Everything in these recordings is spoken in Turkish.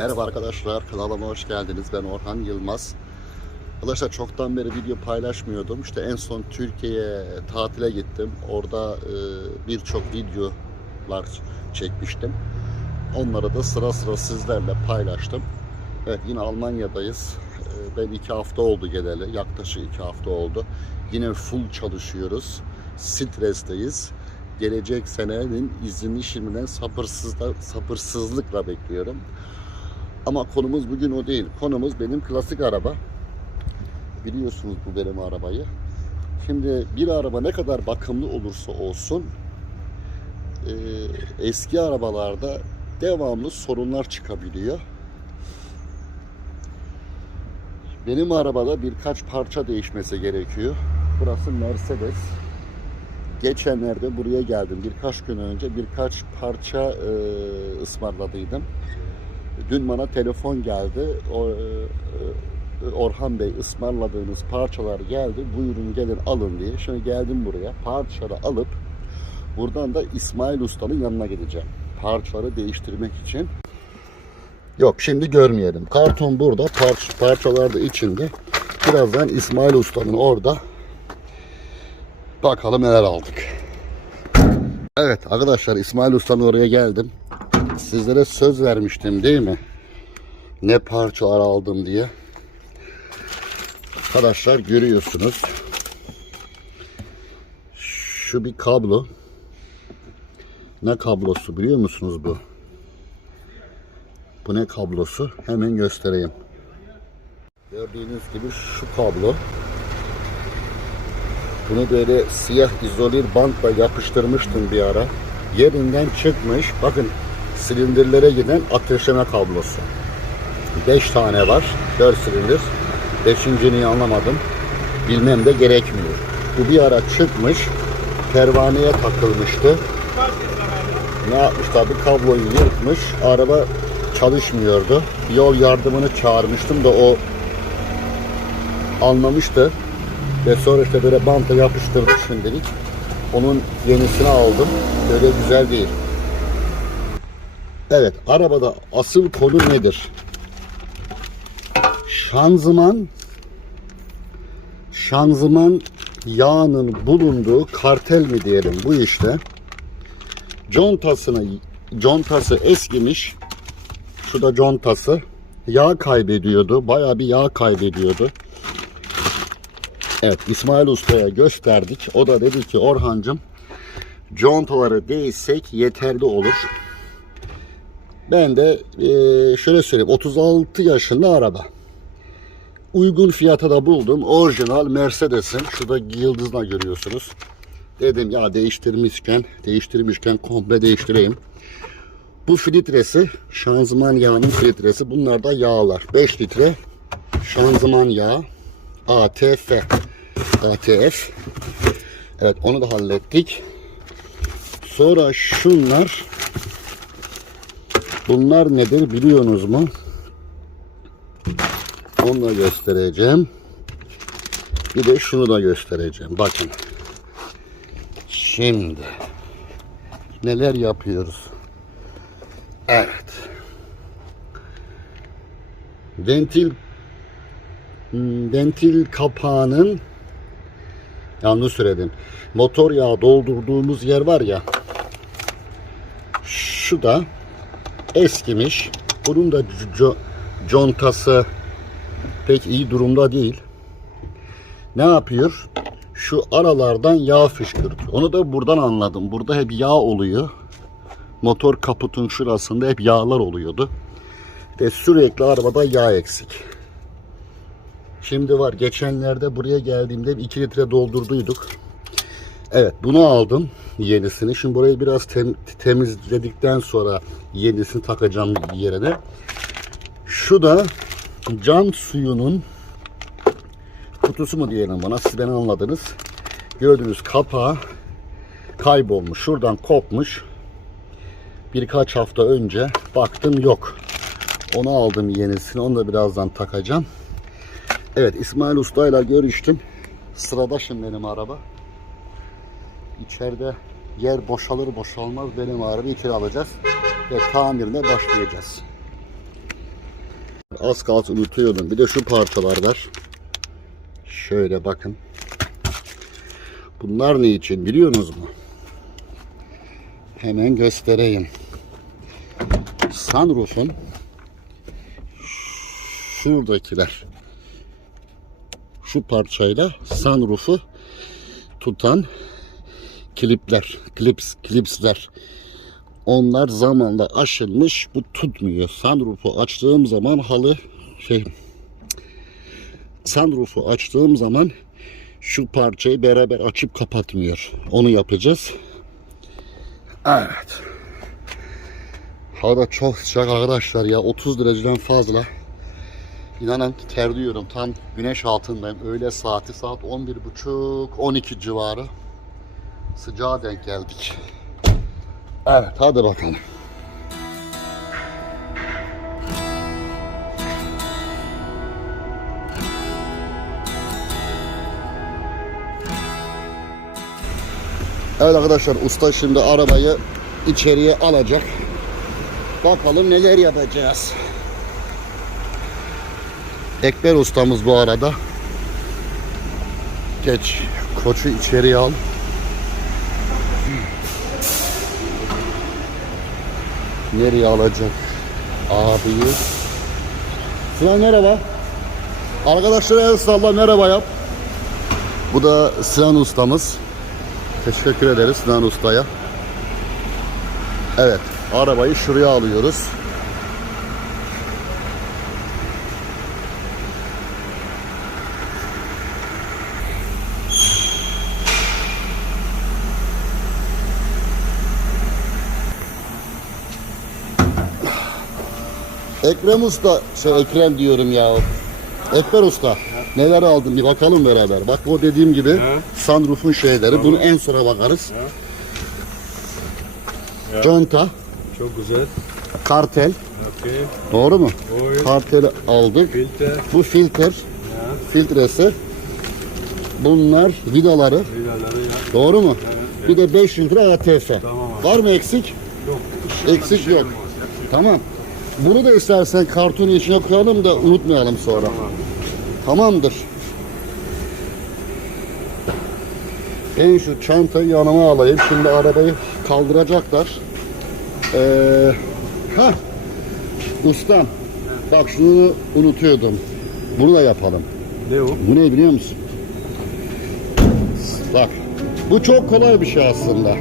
Merhaba arkadaşlar, kanalıma hoş geldiniz. Ben Orhan Yılmaz. Arkadaşlar çoktan beri video paylaşmıyordum. İşte en son Türkiye'ye tatile gittim. Orada e, birçok videolar çekmiştim. Onları da sıra sıra sizlerle paylaştım. Evet yine Almanya'dayız. E, ben iki hafta oldu geleli. Yaklaşık iki hafta oldu. Yine full çalışıyoruz. Stresteyiz. Gelecek senenin izinli şimdiden sabırsızla, sabırsızlıkla bekliyorum. Ama konumuz bugün o değil. Konumuz benim klasik araba. Biliyorsunuz bu benim arabayı. Şimdi bir araba ne kadar bakımlı olursa olsun e, eski arabalarda devamlı sorunlar çıkabiliyor. Benim arabada birkaç parça değişmesi gerekiyor. Burası Mercedes. Geçenlerde buraya geldim. Birkaç gün önce birkaç parça e, ısmarladıydım. Dün bana telefon geldi. E, e, Orhan Bey ısmarladığınız parçalar geldi. Buyurun gelin alın diye. Şimdi geldim buraya. Parçaları alıp buradan da İsmail Usta'nın yanına gideceğim. Parçaları değiştirmek için. Yok şimdi görmeyelim. Karton burada. Parça, parçalar da içinde. Birazdan İsmail Usta'nın orada. Bakalım neler aldık. Evet arkadaşlar İsmail Usta'nın oraya geldim. Sizlere söz vermiştim değil mi? Ne parçalar aldım diye. Arkadaşlar görüyorsunuz. Şu bir kablo. Ne kablosu biliyor musunuz bu? Bu ne kablosu? Hemen göstereyim. Gördüğünüz gibi şu kablo. Bunu böyle siyah izolir bantla yapıştırmıştım bir ara. Yerinden çıkmış. Bakın silindirlere giden ateşleme kablosu. 5 tane var. 4 silindir. Beşincini anlamadım. Bilmem de gerekmiyor. Bu bir ara çıkmış. Pervaneye takılmıştı. Ne yapmış tabi kabloyu yırtmış. Araba çalışmıyordu. Yol yardımını çağırmıştım da o anlamıştı. Ve sonra işte böyle bantla yapıştırdık şimdilik. Onun yenisini aldım. Böyle güzel değil. Evet, arabada asıl konu nedir? Şanzıman şanzıman yağının bulunduğu kartel mi diyelim bu işte. Contasını contası eskimiş. Şu da contası. Yağ kaybediyordu. Bayağı bir yağ kaybediyordu. Evet İsmail Usta'ya gösterdik. O da dedi ki Orhancım contaları değişsek yeterli olur. Ben de eee, şöyle söyleyeyim 36 yaşında araba. Uygun fiyata da buldum. Orijinal Mercedes'in. Şurada yıldızla görüyorsunuz. Dedim ya değiştirmişken, değiştirmişken komple değiştireyim. Bu filtresi, şanzıman yağının filtresi. Bunlar da yağlar. 5 litre şanzıman yağı. ATF. ATF. Evet onu da hallettik. Sonra şunlar Bunlar nedir biliyorsunuz mu? Onu da göstereceğim. Bir de şunu da göstereceğim. Bakın. Şimdi neler yapıyoruz? Evet. Ventil hmm, ventil kapağının yanlış söyledim. Motor yağı doldurduğumuz yer var ya. Şu da eskimiş. Bunun da co- contası pek iyi durumda değil. Ne yapıyor? Şu aralardan yağ fışkırtıyor. Onu da buradan anladım. Burada hep yağ oluyor. Motor kaputun şurasında hep yağlar oluyordu. De sürekli arabada yağ eksik. Şimdi var. Geçenlerde buraya geldiğimde 2 litre doldurduyduk. Evet bunu aldım yenisini. Şimdi burayı biraz tem- temizledikten sonra yenisini takacağım yerine. Şu da cam suyunun kutusu mu diyelim bana siz beni anladınız. Gördüğünüz kapağı kaybolmuş. Şuradan kopmuş. Birkaç hafta önce baktım yok. Onu aldım yenisini. Onu da birazdan takacağım. Evet İsmail Usta'yla görüştüm. Sırada şimdi benim araba. İçeride yer boşalır boşalmaz benim araba içeri alacağız ve tamirine başlayacağız. az kalsın unutuyordum. Bir de şu parçalar var. Şöyle bakın. Bunlar ne için biliyorsunuz mu? Hemen göstereyim. Sunroof'un şuradakiler şu parçayla sunroof'u tutan klipler, klips, klipsler. Onlar zamanla aşınmış. Bu tutmuyor. Sunroof'u açtığım zaman halı şey sunroof'u açtığım zaman şu parçayı beraber açıp kapatmıyor. Onu yapacağız. Evet. Hava çok sıcak arkadaşlar ya 30 dereceden fazla. İnanın terliyorum. Tam güneş altındayım. Öğle saati saat 11.30-12 civarı. Sıcağa denk geldik. Evet hadi bakalım. Evet arkadaşlar usta şimdi arabayı içeriye alacak. Bakalım neler yapacağız. Ekber ustamız bu arada. Geç koçu içeriye al. Nereye alacak abiyi? Sinan merhaba. Arkadaşlara el salla merhaba yap. Bu da Sinan ustamız. Teşekkür ederiz Sinan ustaya. Evet arabayı şuraya alıyoruz. Ekrem Usta, şey Ekrem diyorum ya. Ekber Usta, neler aldın bir bakalım beraber. Bak o dediğim gibi sunroof'un şeyleri. Bunu en sona bakarız. Ya. Conta, Çok güzel. kartel, Okey. doğru mu? Oil, Karteli aldık. filtre, Bu filtre, ya, filtresi. Bunlar vidaları, vidaları ya. doğru mu? Evet, Bir de 5 litre ATF. Tamam abi. Var mı eksik? Yok. Eksik yok. Tamam. Bunu da istersen kartonun içine koyalım da unutmayalım sonra. Tamam. Tamamdır. Ben şu çantayı yanıma alayım. Şimdi arabayı kaldıracaklar. Ee, ha, ustam. Bak şunu unutuyordum. Bunu da yapalım. Ne o? Bu ne biliyor musun? Bak. Bu çok kolay bir şey aslında.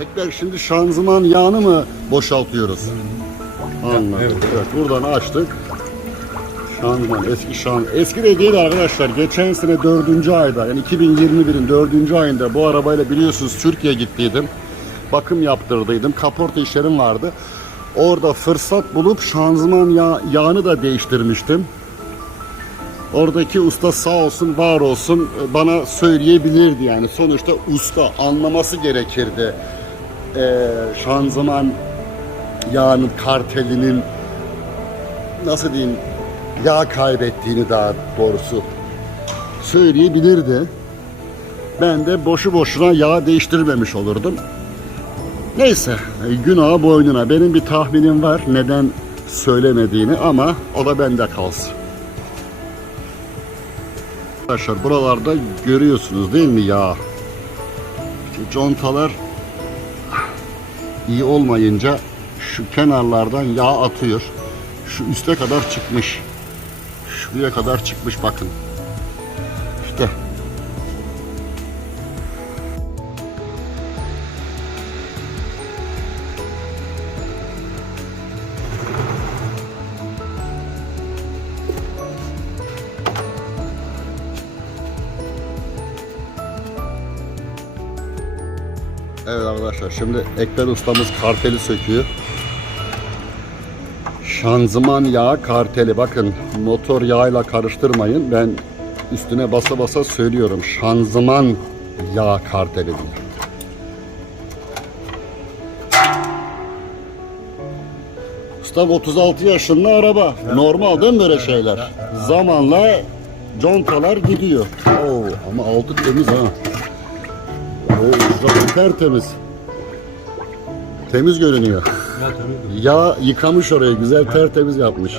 Ekber şimdi şanzıman yağını mı boşaltıyoruz? Anladım. Evet. Evet. buradan açtık. Şanzıman eski şan eski de değil arkadaşlar. Geçen sene dördüncü ayda yani 2021'in dördüncü ayında bu arabayla biliyorsunuz Türkiye'ye gittiydim. Bakım yaptırdıydım. Kaporta işlerim vardı. Orada fırsat bulup şanzıman yağ, yağını da değiştirmiştim. Oradaki usta sağ olsun var olsun bana söyleyebilirdi yani. Sonuçta usta anlaması gerekirdi. Ee, şanzıman yağının kartelinin nasıl diyeyim yağ kaybettiğini daha doğrusu söyleyebilirdi. Ben de boşu boşuna yağ değiştirmemiş olurdum. Neyse günah boynuna benim bir tahminim var neden söylemediğini ama o da bende kalsın. Arkadaşlar buralarda görüyorsunuz değil mi yağ? Contalar iyi olmayınca şu kenarlardan yağ atıyor. Şu üste kadar çıkmış. Şuraya kadar çıkmış bakın. Evet arkadaşlar şimdi Ekber ustamız karteli söküyor. Şanzıman yağı karteli. Bakın motor yağıyla karıştırmayın. Ben üstüne basa basa söylüyorum. Şanzıman yağı karteli diye. Ustam 36 yaşında araba. Normal değil mi böyle şeyler? Zamanla contalar gidiyor. Oo, ama altı temiz ha. Oo, şurası tertemiz. Temiz görünüyor. Ya tabii. Yağ yıkamış orayı güzel tertemiz yapmış.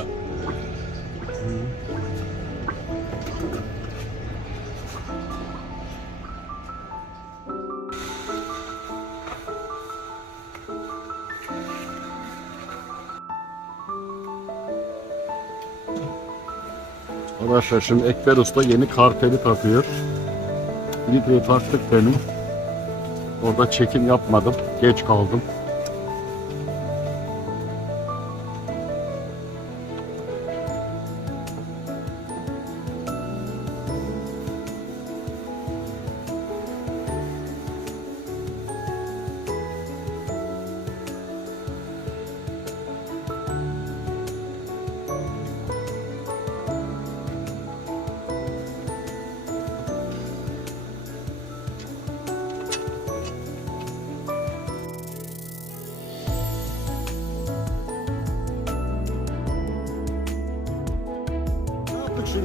Arkadaşlar şimdi Ekber Usta yeni karteli takıyor. Litreyi taktık benim. Orada çekim yapmadım. Geç kaldım.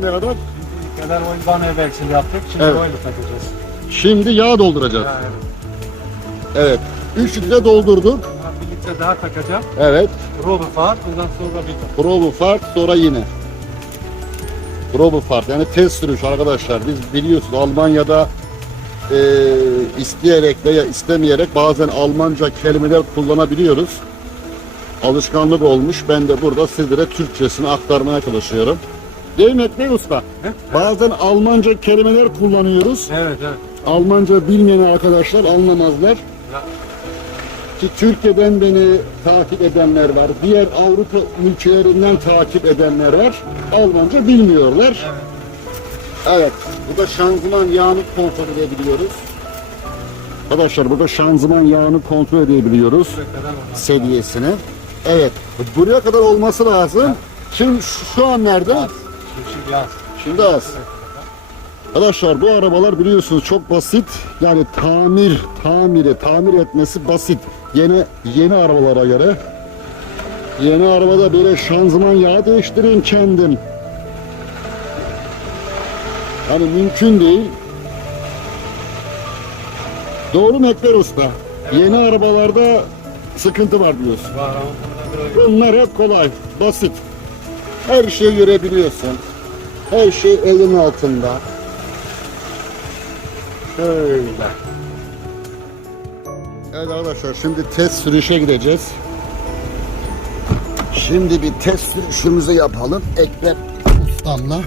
Ne kadar? kadar bana evvel şimdi yaptık. Şimdi Evet. takacağız. Şimdi yağ dolduracağız. Yani, Evet. 3 litre doldurduk. bir litre daha takacağım. Evet. Robo far. Ondan sonra bir Probu fart sonra yine. Probu fart yani test sürüş arkadaşlar. Biz biliyorsunuz Almanya'da e, isteyerek veya istemeyerek bazen Almanca kelimeler kullanabiliyoruz. Alışkanlık olmuş. Ben de burada sizlere Türkçesini aktarmaya çalışıyorum. Değil mi Ekmek Usta? He? Bazen Almanca kelimeler kullanıyoruz. Evet evet. Almanca bilmeyen arkadaşlar anlamazlar. Ya, Ki Türkiye'den beni takip edenler var. Diğer Avrupa ülkelerinden takip edenler var. Almanca bilmiyorlar. evet. Evet. Burada şanzıman yağını kontrol edebiliyoruz. Arkadaşlar burada şanzıman yağını kontrol edebiliyoruz. Seviyesini. Evet. Buraya kadar olması lazım. Şimdi şu- an nerede? Şimdi, şimdi az. Arkadaşlar bu arabalar biliyorsunuz çok basit. Yani tamir, tamiri, tamir etmesi basit. Yeni yeni arabalara göre. Yeni arabada böyle şanzıman yağı değiştireyim kendim. Yani mümkün değil. Doğru mu Ekber Usta? Yeni arabalarda sıkıntı var diyorsun. Bunlar hep kolay, basit. Her şeyi görebiliyorsun. Her şey elin altında. Şöyle. Evet arkadaşlar şimdi test sürüşe gideceğiz. Şimdi bir test sürüşümüzü yapalım. Ekber ustamla.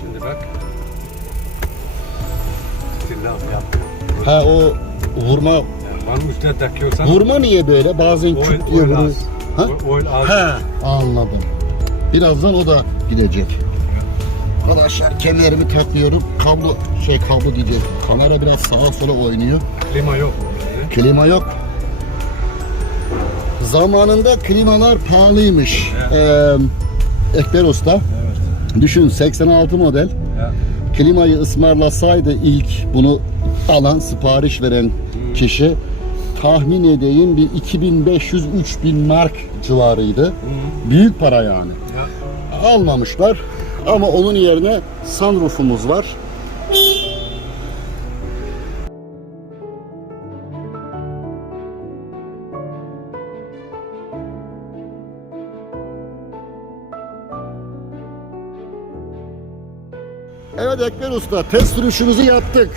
Şimdi bak. Stille yapıyor. Ha o vurma Yani vurma niye böyle? Bazen küt diye oil az. Ha? Oil az. He, anladım. Birazdan o da gidecek. Arkadaşlar kemerimi takıyorum. Kablo şey kablo diyeceğim. Kamera biraz sağa sola oynuyor. Klima yok. Klima yok. Zamanında klimalar pahalıymış. Ee, Ekber Usta. Evet. Düşün 86 model. Ya. Klimayı ısmarlasaydı ilk bunu alan, sipariş veren kişi tahmin edeyim bir 2500-3000 mark civarıydı. Büyük para yani. Ya. almamışlar. Ama onun yerine sunroofumuz var. Evet Ekber Usta test sürüşümüzü yaptık.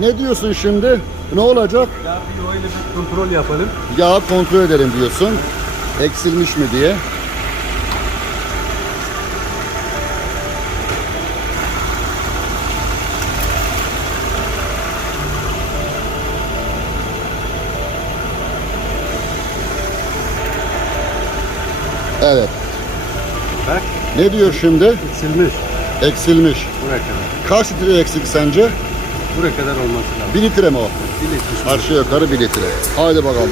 Ne diyorsun şimdi? Ne olacak? Ya bir oil bir kontrol yapalım. Yağ kontrol edelim diyorsun. Eksilmiş mi diye. Evet. Bak Ne diyor şimdi? silmiş. Eksilmiş. Buraya kadar. Kaç litre eksik sence? Buraya kadar olması lazım. 1 litre mi o? Bir litre. Aşağı yukarı 1 litre. Haydi bakalım.